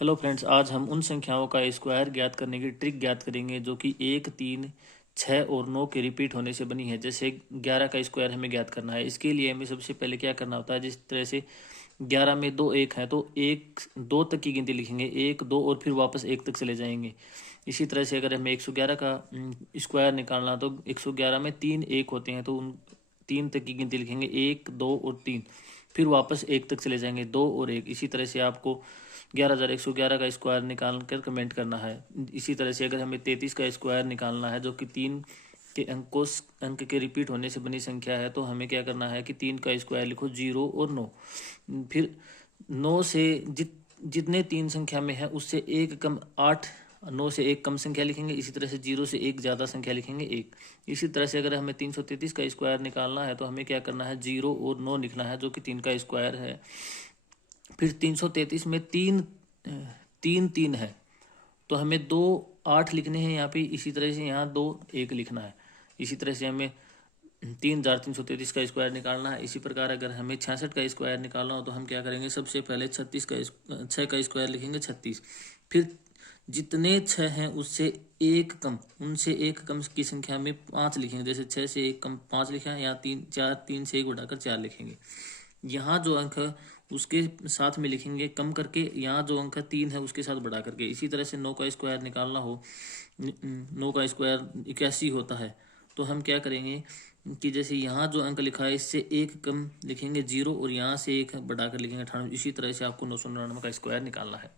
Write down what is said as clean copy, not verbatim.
Hello friends, आज हम उन संख्याओं का स्क्वायर ज्ञात करने की ट्रिक ज्ञात करेंगे जो कि 1, 3, 6 और 9 के रिपीट होने से बनी है। जैसे 11 का स्क्वायर हमें ज्ञात करना है। इसके लिए हमें सबसे पहले क्या करना होता है, जिस तरह से 11 में दो एक है तो एक दो तक की गिनती लिखेंगे, 1, 2 और फिर वापस 1 तक चले जाएंगे। इसी तरह से अगर हमें 111 का स्क्वायर निकालना तो 111 में 3 एक होते हैं तो उन 3 तक की गिनती लिखेंगे, 1, 2 और 3, फिर वापस 1 तक चले जाएंगे, 2 और 1। इसी तरह से आपको 11,111 का स्क्वायर निकाल कर कमेंट करना है। इसी तरह से अगर हमें 33 का स्क्वायर निकालना है जो कि 3 के अंक के रिपीट होने से बनी संख्या है, तो हमें क्या करना है कि 3 का स्क्वायर लिखो, 0 और 9। फिर 9 से जितने 3 संख्या में है उससे एक कम 8, 9 से एक कम संख्या लिखेंगे। इसी तरह से 0 से एक ज़्यादा संख्या लिखेंगे, 1। इसी तरह से अगर हमें 333 का स्क्वायर निकालना है तो हमें क्या करना है, 0 और 9 लिखना है जो कि 3 का स्क्वायर है। फिर 333 में तीन तीन तीन है तो हमें 2 8 लिखने हैं यहाँ पे। इसी तरह से यहाँ 2 1 लिखना है। इसी तरह से हमें 3,333 का स्क्वायर निकालना है। इसी प्रकार अगर हमें 66 का स्क्वायर निकालना हो तो हम क्या करेंगे, सबसे पहले 6 का स्क्वायर लिखेंगे, 36। फिर जितने 6 हैं उससे एक कम, उनसे एक कम की संख्या में 5 लिखेंगे। जैसे 6 से एक कम 5 लिखा है, यहाँ 3 4, 3 से एक बढ़ाकर 4 लिखेंगे। यहाँ जो अंक है उसके साथ में लिखेंगे कम करके, यहाँ जो अंक है 3 है उसके साथ बढ़ा करके। इसी तरह से 9 का स्क्वायर निकालना हो, 9 का स्क्वायर 81 होता है, तो हम क्या करेंगे कि जैसे यहाँ जो अंक लिखा है इससे एक कम लिखेंगे, 0, और यहाँ से एक बढ़ा कर लिखेंगे, 98। इसी तरह से आपको 999 का स्क्वायर निकालना है।